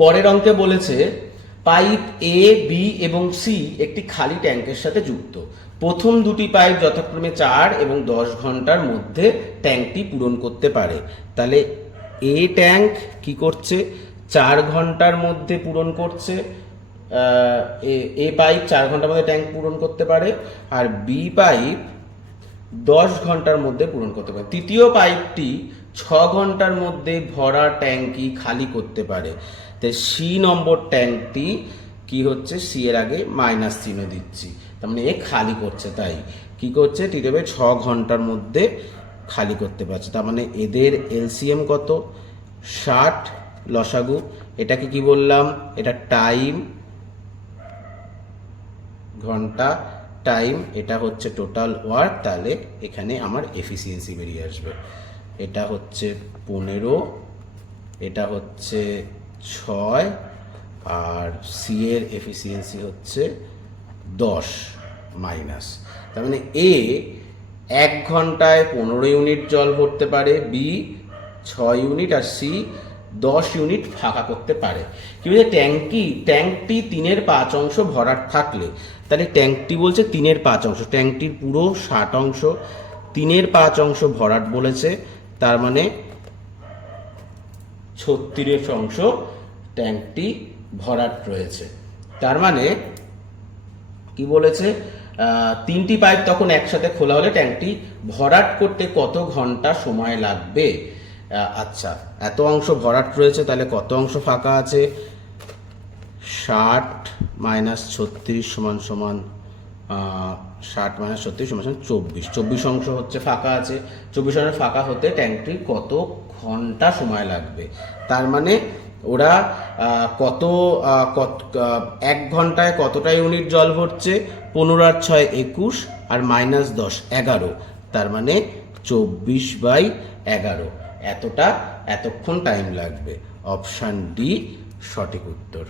পরের অঙ্কে বলেছে পাইপ এ বি এবং সি একটি খালি ট্যাঙ্কের সাথে যুক্ত। প্রথম দুটি পাইপ যথাক্রমে 4 এবং 10 ঘন্টার মধ্যে ট্যাঙ্কটি পূরণ করতে পারে। তাহলে এ ট্যাঙ্ক কি করছে, 4 ঘন্টার মধ্যে পূরণ করছে। এ পাইপ 4 ঘন্টার মধ্যে ট্যাঙ্ক পূরণ করতে পারে, আর বি পাইপ 10 ঘন্টার মধ্যে পূরণ করতে পারে। তৃতীয় পাইপটি 6 ঘন্টার মধ্যে ভরা ট্যাঙ্কই খালি করতে পারে। তাই সি নম্বর ট্যাঙ্কটি কি হচ্ছে, সি এর আগে মাইনাস চিহ্ন দিচ্ছি, তার মানে এ খালি করছে। তাই কি করছে, টি দেবে 6 ঘন্টার মধ্যে খালি করতে পারছে। তার মানে এদের এলসিএম কত, 60 লসাগু। এটাকে কি বললাম, এটা টাইম, ঘন্টা টাইম, এটা হচ্ছে টোটাল ওয়ার্ক। তাহলে এখানে আমার এফিসিয়েন্সি বেরিয়ে আসবে। এটা হচ্ছে 15, এটা হচ্ছে 6, আর সি এর এফিসিয়েন্সি হচ্ছে 10 মাইনাস। তার মানে এ 1 ঘন্টায় 15 ইউনিট জল ভরতে পারে, বি 6 ইউনিট, আর সি 10 ইউনিট ফাঁকা করতে পারে। কি বলছে, ট্যাঙ্কটি 3/5 অংশ ভরাট থাকলে, তাহলে ট্যাঙ্কটি বলছে 3/5 অংশ, ট্যাঙ্কটির পুরো 60 অংশ, 3/5 অংশ ভরাট বলেছে, তার মানে 36 অংশ ট্যাঙ্কটি ভরাট রয়েছে। তার মানে কি বলেছে, 3টি পাইপ তখন একসাথে খোলা হলে ট্যাঙ্কটি ভরাট করতে কত ঘন্টা সময় লাগবে। আচ্ছা, এত অংশ ভরাট রয়েছে, তাহলে কত অংশ ফাঁকা আছে, 60 মাইনাস 36 সমান সমান 60 মাইনাস 36 সমান 24 অংশ হচ্ছে ফাঁকা আছে। 24 অংশ ফাঁকা হতে ট্যাঙ্কটির কত ঘন্টা সময় লাগবে। তার মানে ওরা কত 1 ঘন্টায় কতটা ইউনিট জল ভরছে, 15 আর 6 21, আর মাইনাস 10 11, তার মানে 24/11 এতক্ষণ টাইম লাগবে। অপশান ডি সঠিক উত্তর।